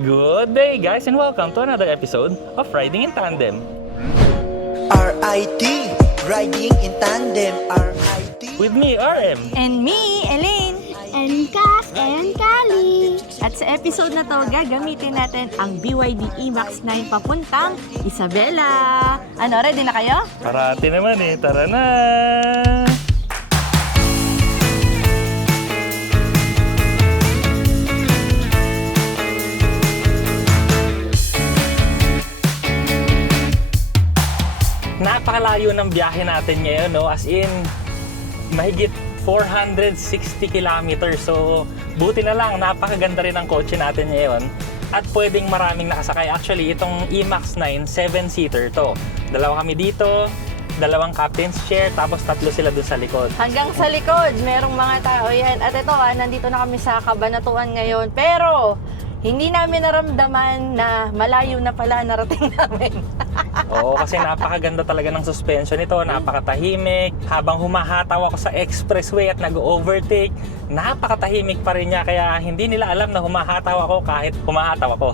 Good day guys and welcome to another episode of Riding in Tandem. RIT, Riding in Tandem, RIT. With me, RM. And me, Elaine. And Cass and Kali. At sa episode na to, gagamitin natin ang BYD E-MAX 9 papuntang Isabela. Ano, ready na kayo? Parati naman tara na! Napakalayo ng biyahe natin ngayon, no? As in, mahigit 460 kilometers. So, buti na lang, napakaganda rin ang kotse natin ngayon. At pwedeng maraming nakasakay. Actually, itong E-MAX 9, 7-seater to. Dalawa kami dito, dalawang captain's chair, tapos tatlo sila dun sa likod. Hanggang sa likod, merong mga tao yan. At ito, nandito na kami sa Cabanatuan ngayon. Pero, hindi namin naramdaman na malayo na pala narating namin. Oo, kasi napakaganda talaga ng suspension nito, napakatahimik. Habang humahataw ako sa expressway at nag-overtake, napakatahimik pa rin niya. Kaya hindi nila alam na humahataw ako kahit humahataw ako.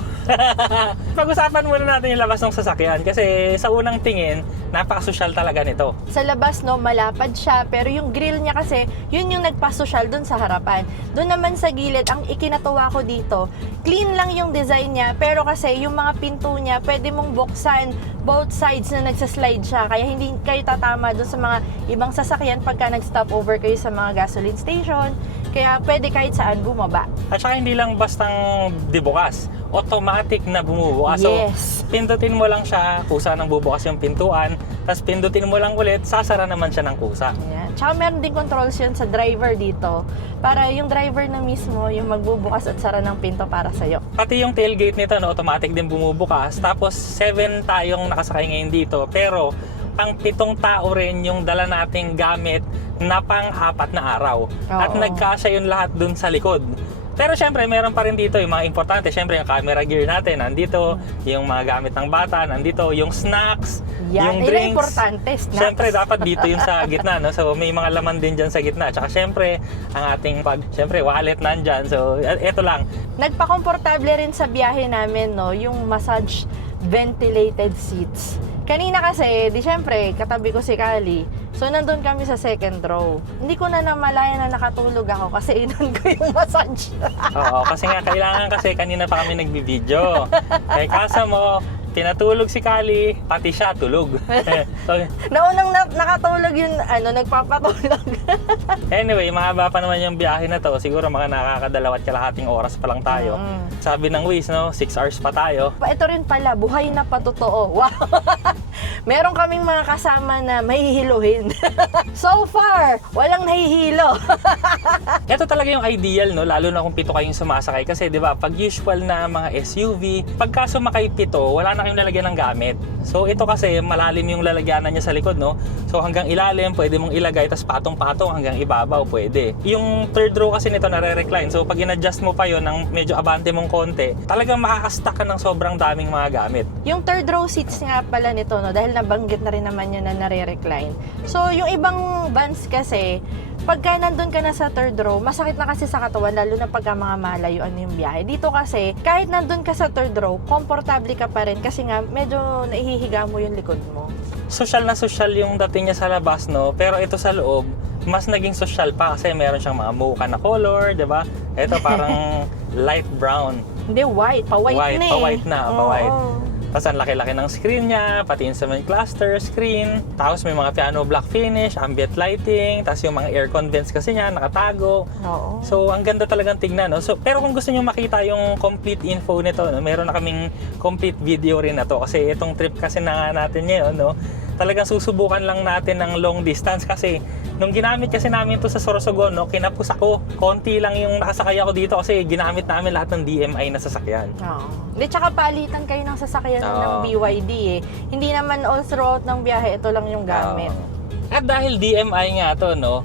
Pag-usapan muna natin yung labas ng sasakyan kasi sa unang tingin, napakasosyal talaga nito. Sa labas, no, malapad siya. Pero yung grill niya kasi, yun yung nagpasosyal dun sa harapan. Doon naman sa gilid, ang ikinatuwa ko dito, clean lang yung design niya. Pero kasi yung mga pinto niya, pwede mong buksan both sides na nagsaslide siya. Kaya hindi kayo tatama dun sa mga ibang sasakyan pagka nag-stop over kayo sa mga gasoline station. Kaya pwede kahit saan bumaba. At saka hindi lang bastang dibukas, automatic na bumubukas. Yes. So, pindutin mo lang siya, kusa nang bubukas yung pintuan, tapos pindutin mo lang ulit, sasara naman siya ng kusa. Ayan. Tsaka meron din controls yun sa driver dito. Para yung driver na mismo yung magbubukas at sara ng pinto para sa'yo. Pati yung tailgate nito, no, automatic din bumubukas. Tapos 7 tayong nakasakay ngayon dito, pero pang 7 tao rin yung dala nating gamit na pang-4 na araw. At Oo. nagkasya yun lahat dun sa likod. Pero syempre, meron pa rin dito yung mga importante. Syempre, yung camera gear natin, nandito. Yung mga gamit ng bata, nandito. Yung snacks, Yan. yung Ayun ang drinks. importante, snacks. Syempre, dapat dito yung sa gitna, no? So, may mga laman din dyan sa gitna. Tsaka syempre, ang ating syempre, wallet nandyan. So, eto lang. Nagpakomportable rin sa biyahe namin, no, yung massage ventilated seats. Kanina kasi, di syempre, katabi ko si Kali. So, nandun kami sa second row. Hindi ko na namalayan na nakatulog ako kasi inon ko yung massage. Oo, kasi nga, kailangan kasi kanina pa kami nagbibideo. Kaya kasa mo, tinatulog si Kali, pati siya tulog. So, Naunang nakatulog yung, nagpapatulog. anyway, mahaba pa naman yung biyahe na to. Siguro mga nakakadalawat kalahating oras pa lang tayo. Sabi ng Waze, no, 6 hours pa tayo. Ito rin pala, buhay na patotoo. Wow! Meron kaming mga kasama na mahihiluhin. So far, walang nahihilo. Ito talaga yung ideal, no, lalo na kung 7 kayong sumasakay. Kasi, di ba, pag usual na mga SUV, pagka sumakay 7, wala na kayong lalagyan ng gamit. So, ito kasi, malalim yung lalagyanan niya sa likod, no? So, hanggang ilalim, pwede mong ilagay, tas patong-patong hanggang ibabaw, pwede. Yung third row kasi nito, nare-recline. So, pag in-adjust mo pa yon ng medyo abante mong konti, talagang makakastack ka ng sobrang daming mga gamit. Yung third row seats nga pala nito, no, dahil nabanggit na rin naman yun na nare-recline. So, yung ibang vans kasi, pagka nandun ka na sa third row, masakit na kasi sa katawan, lalo na pagka mga malayuan yung biyahe. Dito kasi, kahit nandun ka sa third row, komportable ka pa rin kasi nga, medyo naihihiga mo yung likod mo. Social na social yung dating niya sa labas, no? Pero ito sa loob, mas naging social pa kasi meron siyang mga mocha na color, di ba? Ito parang light brown. Hindi, white. Pa-white na eh. Pa-white na, Oo. pa-white. Tapos ang laki-laki ng screen niya, pati instrument cluster, screen. Tapos may mga piano black finish, ambient lighting, tapos yung mga aircon vents kasi niya, nakatago. Oo. So, ang ganda talagang tignan, no? So, pero kung gusto niyo makita yung complete info nito, no? Meron na kaming complete video rin na to. Kasi itong trip kasi na natin ngayon, no? Talagang susubukan lang natin ng long distance kasi nung ginamit kasi namin to sa Sorsogon, no, kinapos ako. Konti lang yung nakasakay ako dito kasi ginamit namin lahat ng DMI na sasakyan. Oo. Hindi, tsaka palitan kayo ng sasakyan ng Oo. BYD eh. Hindi naman all throughout ng biyahe, ito lang yung gamit. At dahil DMI nga to, no,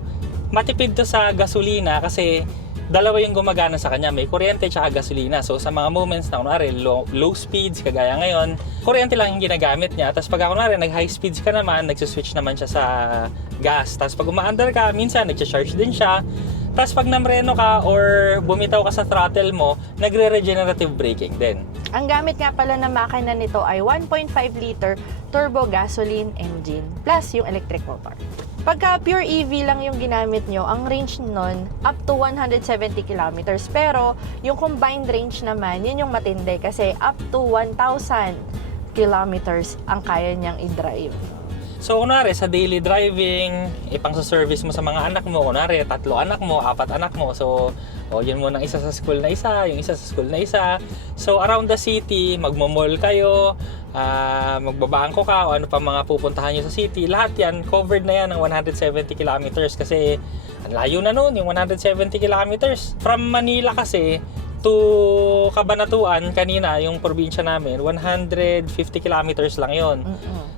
matipid to sa gasolina kasi dalawa yung gumagana sa kanya, may kuryente at gasolina. So sa mga moments na kunwari low speeds, kagaya ngayon, kuryente lang yung ginagamit niya. Tapos pag kunwari nag high speeds ka naman, nagsiswitch naman siya sa gas. Tapos pag umaandar ka, minsan nagsha-charge din siya. Tapos pag namreno ka or bumitaw ka sa throttle mo, nagre-regenerative braking din. Ang gamit nga pala ng makina nito ay 1.5 liter turbo gasoline engine plus yung electric motor. Pagka pure EV lang yung ginamit nyo, ang range nun up to 170 kilometers. Pero yung combined range naman, yun yung matindi kasi up to 1,000 kilometers ang kaya niyang i-drive. So kunwari sa daily driving, ipang sa service mo sa mga anak mo, kunwari 3 anak mo, 4 anak mo. So yun muna isa sa school na isa, yung isa sa school na isa. So around the city, magmo-mall kayo, magbabangko ka o ano pa mga pupuntahan nyo sa city, lahat yan, covered na yan ng 170 kilometers kasi ang layo na nun, yung 170 kilometers. From Manila kasi to Cabanatuan, kanina yung probinsya namin, 150 kilometers lang yon.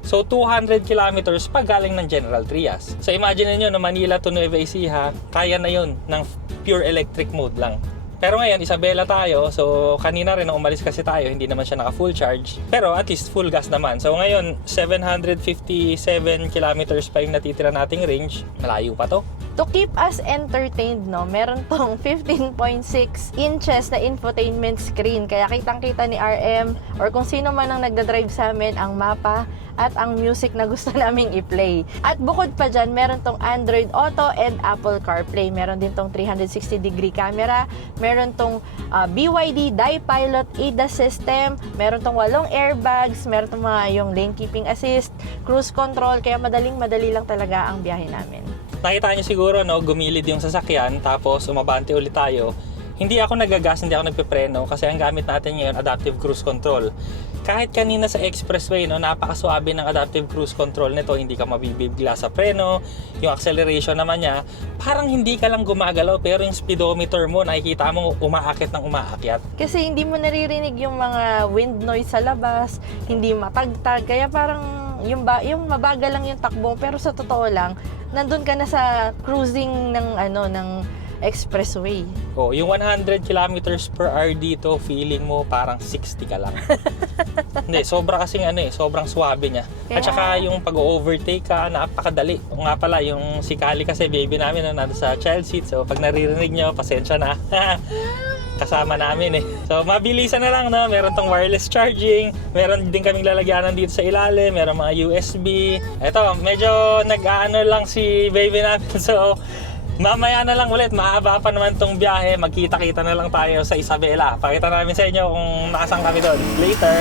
So 200 kilometers pag galing ng General Trias. So imagine niyo na Manila to Nueva Ecija, kaya na yon ng pure electric mode lang. Pero ngayon, Isabela tayo. So, kanina rin nung umalis kasi tayo, hindi naman siya naka-full charge. Pero at least full gas naman. So, ngayon, 757 kilometers pa yung natitira nating range. Malayo pa to. To keep us entertained, no, meron tong 15.6 inches na infotainment screen. Kaya kitang-kita ni RM or kung sino man ang nagdadrive sa amin ang mapa at ang music na gusto naming i-play. At bukod pa dyan, meron tong Android Auto and Apple CarPlay. Meron din tong 360-degree camera. Meron tong BYD Di-Pilot ADAS system. Meron tong 8 airbags. Meron tong mga yung lane keeping assist, cruise control. Kaya madaling-madali lang talaga ang biyahe namin. Nakita niyo siguro, no, gumilid yung sasakyan tapos umabante ulit tayo. Hindi ako nagagas, hindi ako nagpepreno kasi ang gamit natin ngayon adaptive cruise control. Kahit kanina sa expressway, no, napakasuabe ng adaptive cruise control nito, hindi ka mabibigla sa preno, yung acceleration naman niya, parang hindi ka lang gumagalaw pero yung speedometer mo, nakikita mo umaakit ng umaakyat. Kasi hindi mo naririnig yung mga wind noise sa labas, hindi matagtag, kaya parang yung mabagal lang yung takbo, pero sa totoo lang, nandun ka na sa cruising ng expressway. Yung 100 kilometers per hour dito, feeling mo parang 60 ka lang. Hindi, sobra kasing sobrang swabe niya. At saka yung pag-overtake ka, napakadali. O nga pala, yung si Kali kasi baby namin nandun sa child seat. So pag naririnig nyo, pasensya na. Kasama namin So mabilisan na lang, no? Meron tong wireless charging, meron din kaming lalagyanan dito sa ilalim, meron mga USB. Ito, medyo nag-aano lang si baby namin. So mamaya na lang ulit, mahaba pa naman tong biyahe. Magkita-kita na lang tayo sa Isabela. Pakita namin sa inyo kung nakasang kami doon. Later!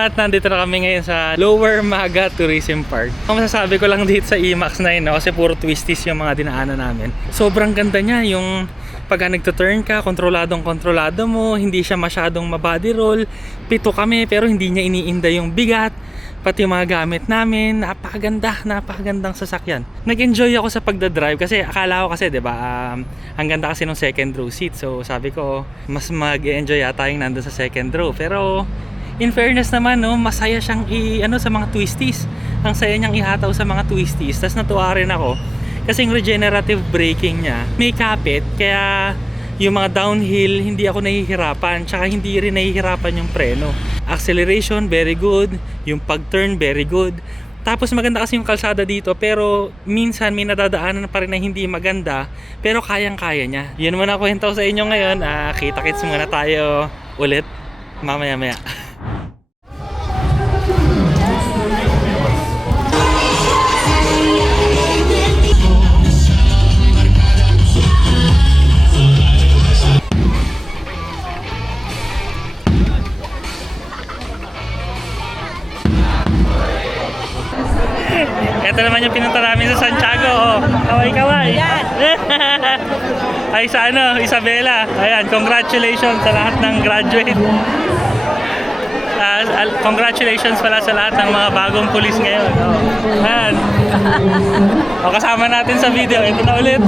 At nandito na kami ngayon sa Lower Maga Tourism Park. Ang masasabi ko lang dito sa IMAX 9, no, kasi puro twisties yung mga dinaanan namin. Sobrang ganda niya, yung pagka nagto-turn ka, kontrolado mo, hindi siya masyadong mabody roll. 7 kami pero hindi niya iniinda yung bigat. Pati yung mga gamit namin, napakagandang sasakyan. Nag-enjoy ako sa pagdadrive kasi akala ko kasi, 'di ba, ang ganda kasi ng second row seat. So sabi ko, mas mag-enjoy yata yung nandun sa second row. Pero in fairness naman, no, masaya siyang sa mga twisties. Ang saya niyang ihataw sa mga twisties. Tapos natuwa rin ako kasi yung regenerative braking niya may kapit, kaya yung mga downhill hindi ako nahihirapan, tsaka hindi rin nahihirapan yung preno. Acceleration very good, yung pag-turn very good. Tapos maganda kasi yung kalsada dito, pero minsan may nadadaanan pa rin na hindi maganda, pero kayang-kaya niya. Yun muna kwento sa inyo ngayon. Kita-kits muna tayo ulit mamaya-maya. Ito naman yung pinunta namin sa Santiago. Kaway-kaway. Ay sa Isabela. Ayan, congratulations sa lahat ng graduate. Congratulations pala sa lahat ng mga bagong pulis ngayon. Ayan. Kasama natin sa video. Ito na ulit.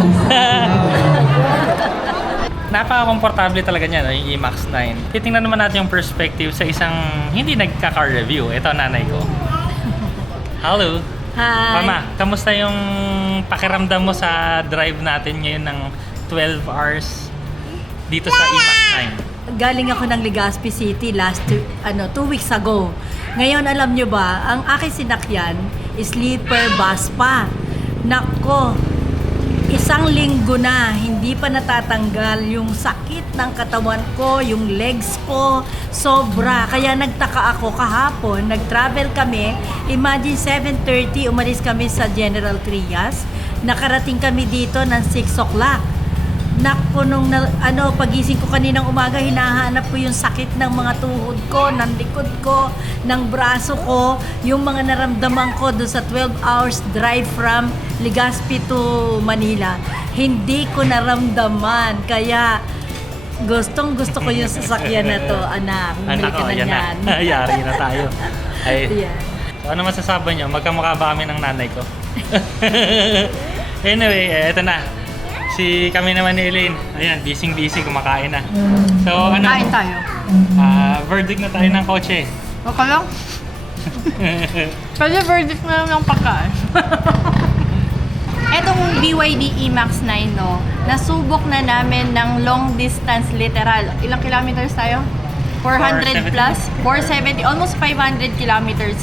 Napaka-komportable talaga niya, no, yung E-Max 9. Titingnan naman natin yung perspective sa isang hindi nagka-car review. Ito, nanay ko. Hello. Hi. Mama, kamusta yung pakiramdam mo sa drive natin ngayon ng 12 hours dito sa E-Max 9? Galing ako ng Legazpi City 2 weeks ago. Ngayon, alam nyo ba, ang aking sinakyan, sleeper bus pa. Nako, 1 linggo na, hindi pa natatanggal yung sakit ng katawan ko, yung legs ko, sobra. Kaya nagtaka ako kahapon, nag-travel kami, imagine 7:30, umalis kami sa General Trias, nakarating kami dito ng 6 o'clock. Nako, pagising ko kaninang umaga, hinahanap ko yung sakit ng mga tuhod ko, ng likod ko, ng braso ko, yung mga naramdaman ko doon sa 12 hours drive from Legazpi to Manila. Hindi ko naramdaman, kaya gustong gusto ko yung sasakyan na to, anak. Bumili ka na yan na. yan. Yari na tayo. Ay, Ayan. so, ano masasabi nyo? Magkamukha ba kami ng nanay ko? Anyway, eto na. Kami naman ni Elaine. Ayan, busy kumakain na. So, ano? Kain tayo. Verdict na tayo ng kotse. Okay lang? Pwede verdict na lang ng pagkain. Etong BYD E-Max 9, no, nasubok na namin ng long distance literal. Ilang kilometers tayo? 400 plus? 470, almost 500 kilometers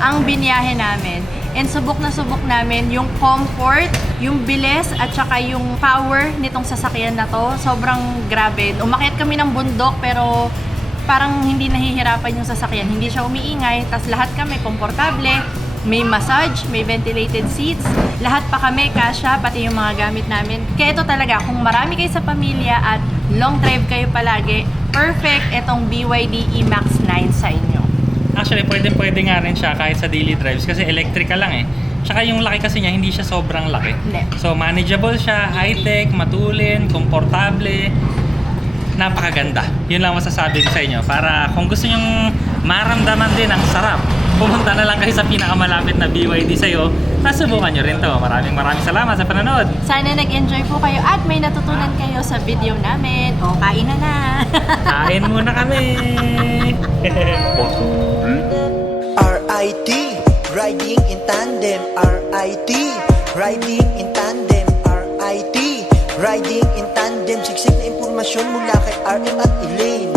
ang biniyahe namin. And subok namin yung comfort, yung bilis, at saka yung power nitong sasakyan na to. Sobrang grabe. Umakyat kami ng bundok pero parang hindi nahihirapan yung sasakyan. Hindi siya umiingay. Tas lahat kami komportable. May massage, may ventilated seats. Lahat pa kami kasya, pati yung mga gamit namin. Kaya ito talaga, kung marami kayo sa pamilya at long drive kayo palagi, perfect itong BYD E-Max 9 sa inyo. Actually, pwede nga rin siya kahit sa daily drives kasi electrical lang eh. Tsaka yung laki kasi niya, hindi siya sobrang laki. Hindi. So, manageable siya, high-tech, matulin, komportable, napakaganda. Yun lang masasabi ko sa inyo. Para kung gusto nyong maramdaman din ang sarap, pumunta na lang kayo sa pinakamalapit na BYD sa'yo. Nasubukan nyo rin to. Maraming salamat sa panonood. Sana nag-enjoy po kayo at may natutunan kayo sa video namin. O, kain na! Kain muna kami! RIT, riding in tandem. RIT, riding in tandem. RIT, riding in tandem. Siksik na impormasyon mula kay RM at Elaine.